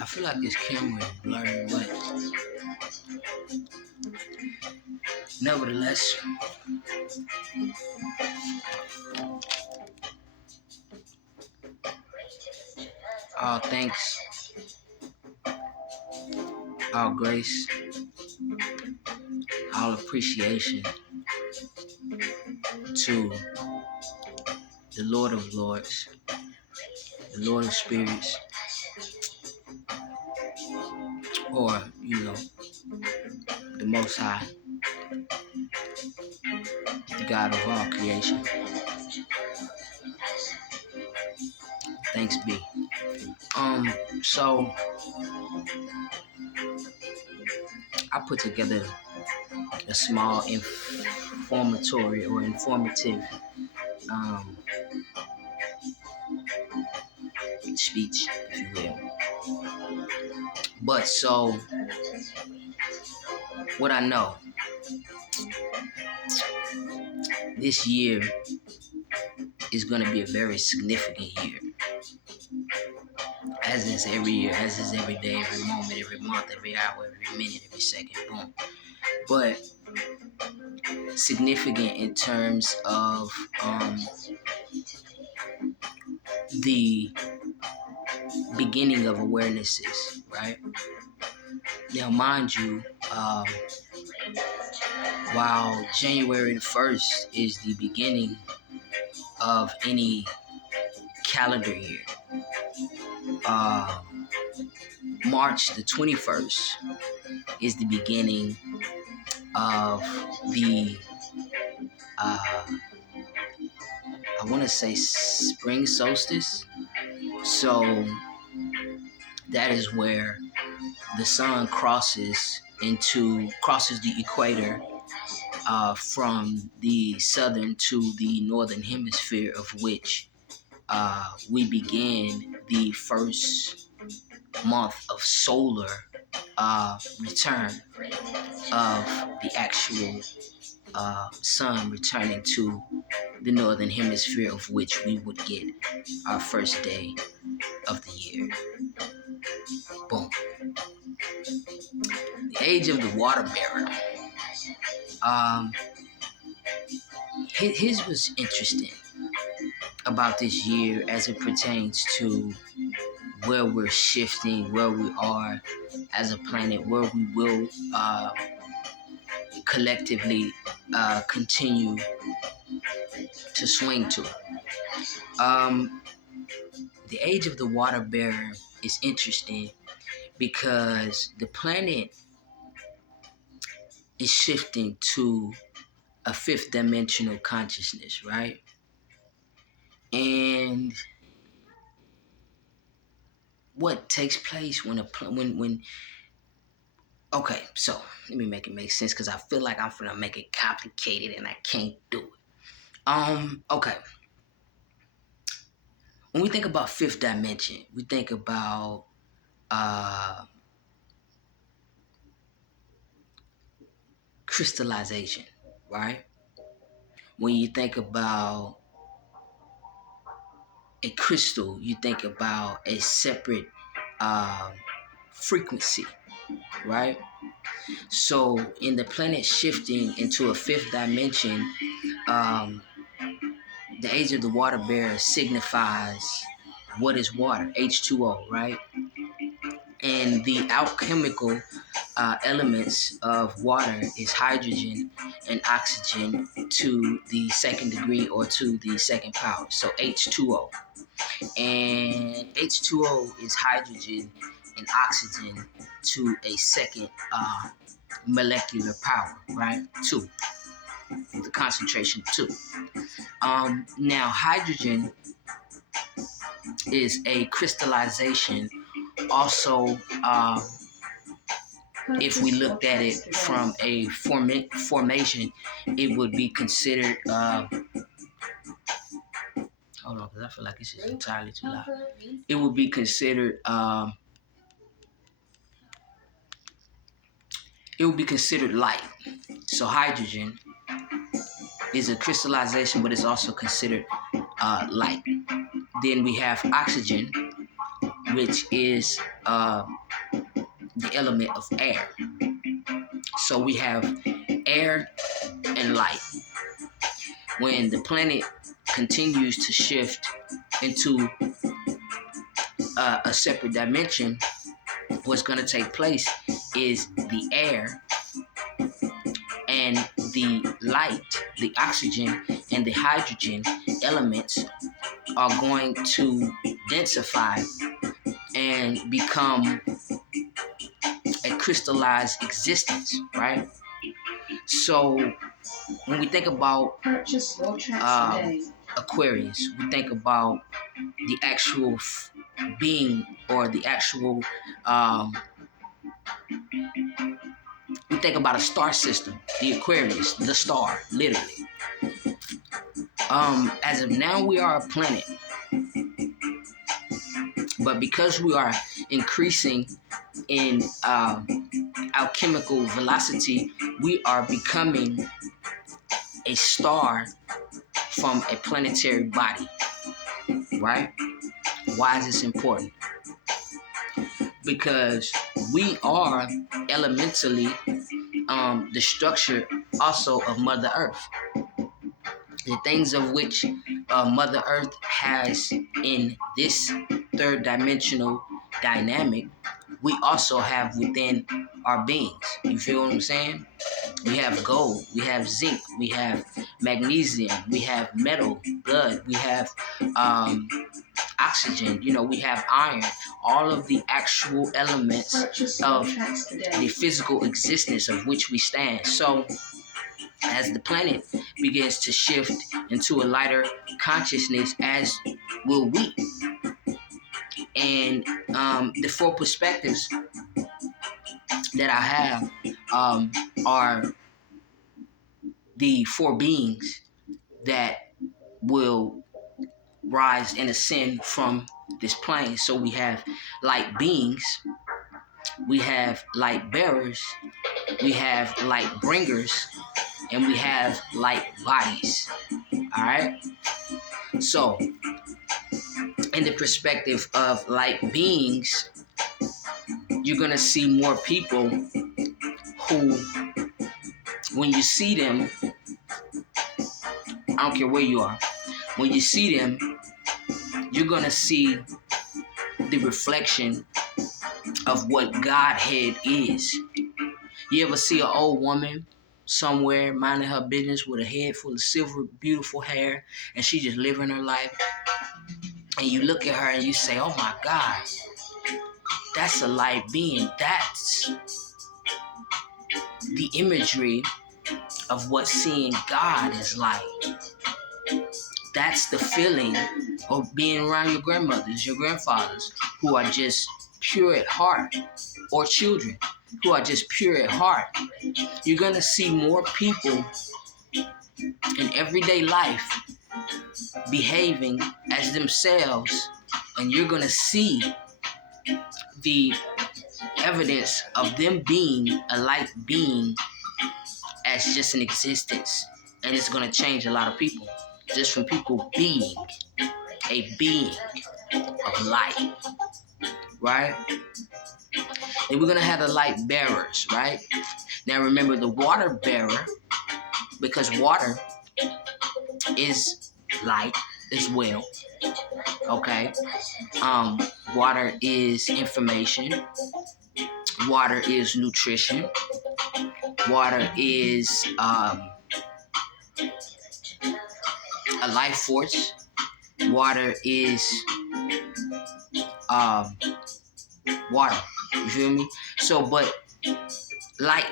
I feel like this camera is blurry, but nevertheless, all thanks, all grace, all appreciation to the Lord of Lords, the Lord of Spirits, or, the Most High, the God of all creation. Thanks be. So I put together a small informative speech, if you will. But so, what I know, this year is going to be a very significant year. As is every year, as is every day, every moment, every month, every hour, every minute, every second, boom. But significant in terms of the beginning of awarenesses, right? Now, mind you, while January the 1st is the beginning of any calendar year, March the 21st is the beginning of the, I want to say spring solstice. So that is where the sun crosses the equator from the southern to the northern hemisphere, of which we begin the first month of solar return of the actual sun returning to the northern hemisphere, of which we would get our first day of the year. Boom. The age of the water bearer. His was interesting about this year as it pertains to where we're shifting, where we are as a planet, where we will collectively continue to swing to. The age of the water bearer is interesting because the planet is shifting to a fifth dimensional consciousness, right? And what takes place when okay, so let me make it make sense, because I feel like I'm gonna make it complicated and I can't do it. Okay. When we think about fifth dimension, we think about crystallization, right? When you think about a crystal, you think about a separate frequency, right? So in the planet shifting into a fifth dimension, the age of the water bearer signifies what is water, H2O, right? And the alchemical elements of water is hydrogen and oxygen to the second degree, or to the second power. So H2O. And H2O is hydrogen and oxygen to a second molecular power, right? 2. The concentration 2. Now, hydrogen is a crystallization. Also, if we looked at it from a formation, it would be considered. Hold on, because I feel like this is entirely too loud. It would be considered. It would be considered light. So hydrogen is a crystallization, but it's also considered light. Then we have oxygen, which is the element of air. So we have air and light. When the planet continues to shift into a separate dimension, what's going to take place is the air and the light, the oxygen and the hydrogen elements are going to densify and become a crystallized existence, right? So when we think about Aquarius, we think about the actual being or the actual we think about a star system, the Aquarius, the star, literally. As of now, we are a planet, but because we are increasing in alchemical velocity, we are becoming a star from a planetary body, right? Why is this important? Because we are elementally the structure also of Mother Earth. The things of which Mother Earth has in this third dimensional dynamic, we also have within our beings. You feel what I'm saying? We have gold, we have zinc, we have magnesium, we have metal, blood, we have oxygen, we have iron, all of the actual elements of the physical existence of which we stand. So as the planet begins to shift into a lighter consciousness, as will we. And the four perspectives that I have are the four beings that will rise and ascend from this plane. So we have light beings, we have light bearers, we have light bringers, and we have light bodies. All right. So in the perspective of light beings, you're going to see more people who, when you see them, I don't care where you are, when you see them, you're going to see the reflection of what Godhead is. You ever see an old woman somewhere minding her business with a head full of silver, beautiful hair, and she just living her life? And you look at her and you say, oh my God, that's a light being. That's the imagery of what seeing God is like. That's the feeling of being around your grandmothers, your grandfathers, who are just pure at heart, or children who are just pure at heart. You're going to see more people in everyday life behaving as themselves, and you're going to see the evidence of them being a light being as just an existence. And it's going to change a lot of people just from people being a being of light, right? And we're going to have the light bearers, right? Now remember the water bearer, because water is light as well, okay? Water is information. Water is nutrition. Water is a life force. Water is water. You feel me? So, but light.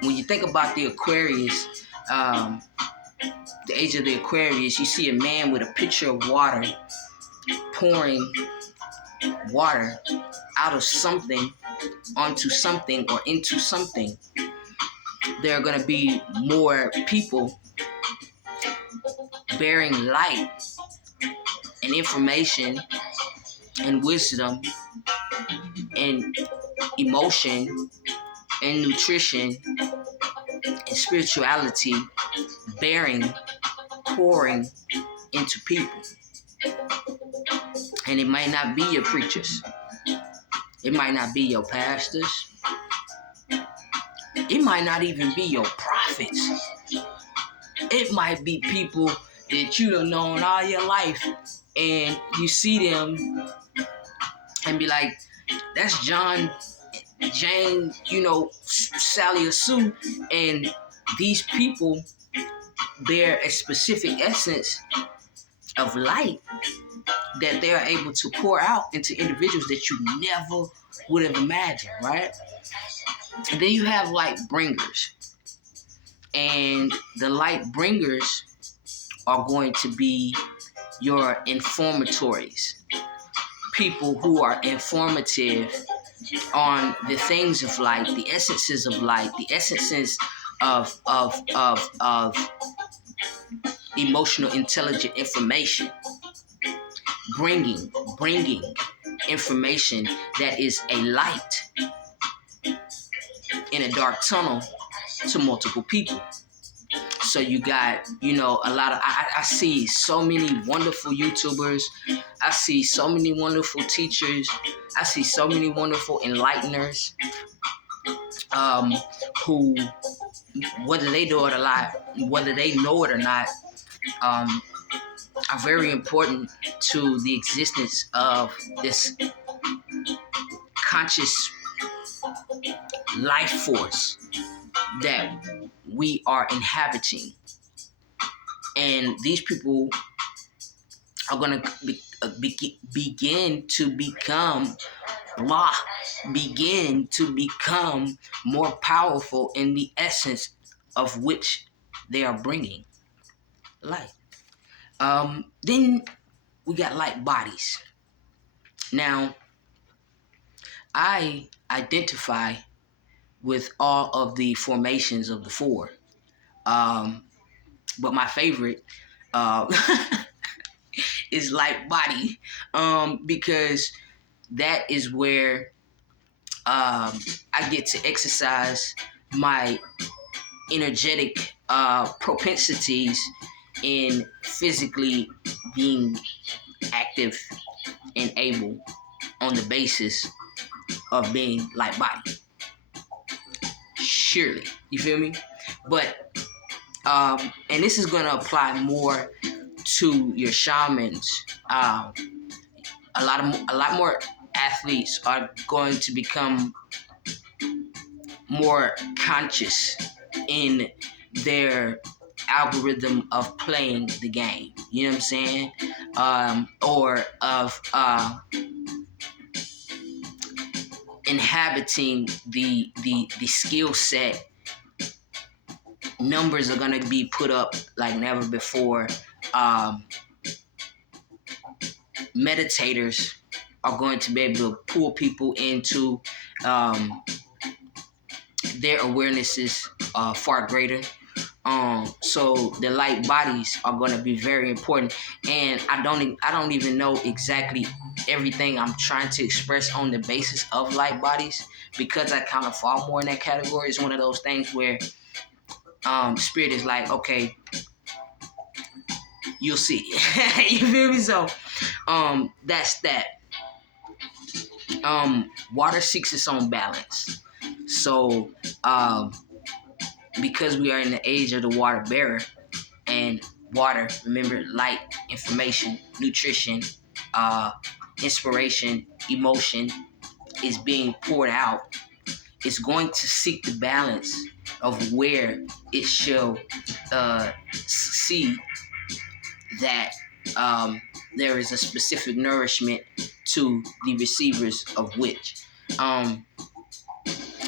When you think about the Aquarius, the age of the Aquarius, you see a man with a pitcher of water pouring water out of something onto something or into something. There are going to be more people bearing light and information and wisdom and emotion and nutrition and spirituality pouring into people. And it might not be your preachers. It might not be your pastors. It might not even be your prophets. It might be people that you have known all your life, and you see them and be like, that's John, Jane, Sally or Sue. And these people bear a specific essence of light that they're able to pour out into individuals that you never would have imagined, right? And then you have light bringers. And the light bringers are going to be your informatories. People who are informative on the things of light, the essences of light, the essences of emotional intelligent information. Bringing information that is a light in a dark tunnel to multiple people. So you got, a lot of, I see so many wonderful YouTubers. I see so many wonderful teachers. I see so many wonderful enlighteners who, whether they do it or not, whether they know it or not, are very important to the existence of this conscious life force that we are inhabiting. And these people are going to begin to become more powerful in the essence of which they are bringing light. Then we got light bodies. Now, I identify with all of the formations of the four. But my favorite is light body, because that is where I get to exercise my energetic propensities in physically being active and able on the basis of being light body. Surely, you feel me? But and this is going to apply more to your shamans. A lot more athletes are going to become more conscious in their algorithm of playing the game. You know what I'm saying? Or of inhabiting the skill set. Numbers are going to be put up like never before. Meditators are going to be able to pull people into their awarenesses far greater. So the light bodies are going to be very important, and I don't even know exactly everything I'm trying to express on the basis of light bodies, because I kind of fall more in that category. It's one of those things where Spirit is like, okay, you'll see. You feel me? So that's that. Water seeks its own balance. So because we are in the age of the water bearer, and water, remember, light, information, nutrition, inspiration, emotion is being poured out, it's going to seek the balance of where it shall see that there is a specific nourishment to the receivers of which.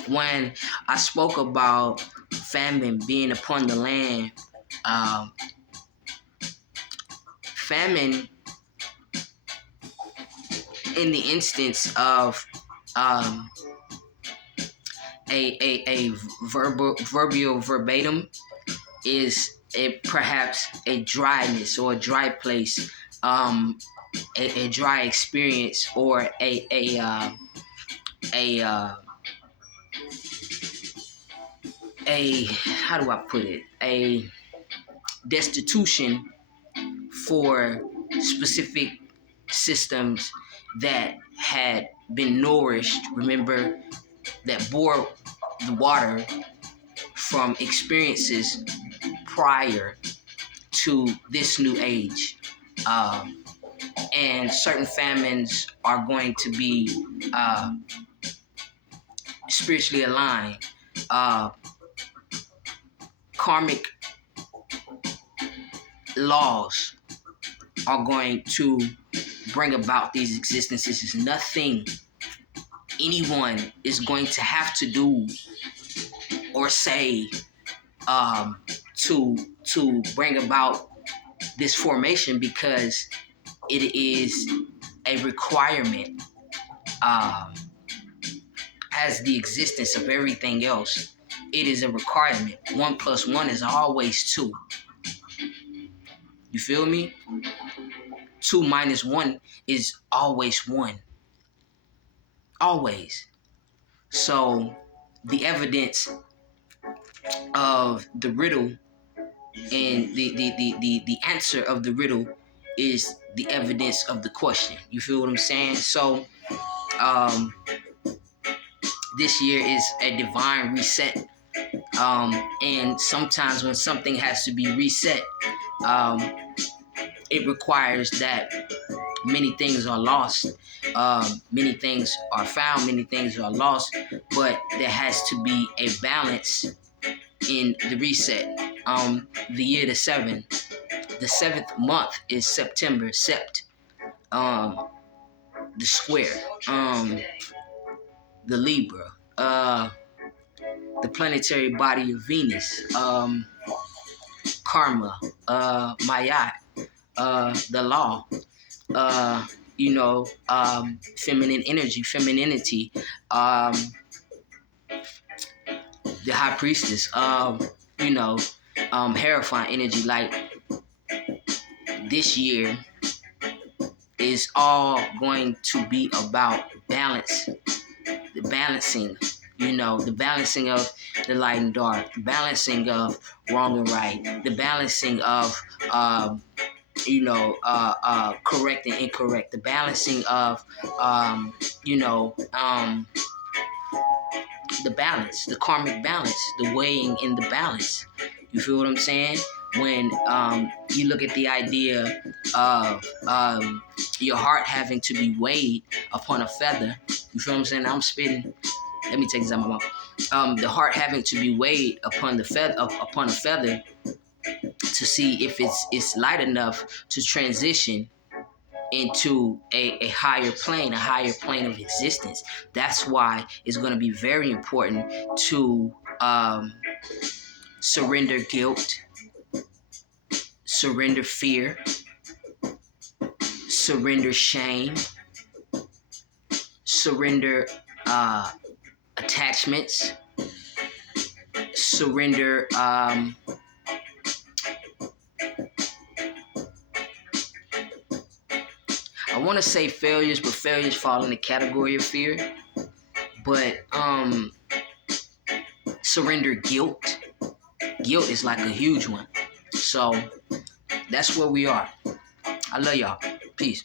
When I spoke about famine being upon the land, famine in the instance of a verbal verbatim is perhaps a dryness or a dry place, a dry experience, or a how do I put it? A destitution for specific systems that had been nourished, remember, that bore the water from experiences prior to this new age. And certain famines are going to be spiritually aligned. Karmic laws are going to bring about these existences. It's nothing anyone is going to have to do or say to bring about this formation, because it is a requirement, as the existence of everything else. It is a requirement. 1 + 1 is always 2. You feel me? 2 - 1 is always 1. Always. So the evidence of the riddle and the answer of the riddle is the evidence of the question. You feel what I'm saying? So this year is a divine reset. And sometimes when something has to be reset, it requires that many things are lost, many things are found, many things are lost, but there has to be a balance in the reset. The year the 7, the 7th month is September, Sept, the square, the Libra, the planetary body of Venus, karma, Mayat, the law, feminine energy, femininity, the high priestess, Hierophant energy. Like, this year is all going to be about balance, the balancing, the balancing of the light and dark, the balancing of wrong and right, the balancing of correct and incorrect, the balancing of the balance, the karmic balance, the weighing in the balance. You feel what I'm saying? When you look at the idea of your heart having to be weighed upon a feather, you feel what I'm saying? I'm spitting. Let me take this out of my mouth. The heart having to be weighed upon a feather to see if it's light enough to transition into a higher plane of existence. That's why it's going to be very important to surrender guilt, surrender fear, surrender shame, surrender attachments, surrender I want to say failures, but failures fall in the category of fear. But surrender guilt. Guilt is like a huge one. So that's where we are. I love y'all. Peace.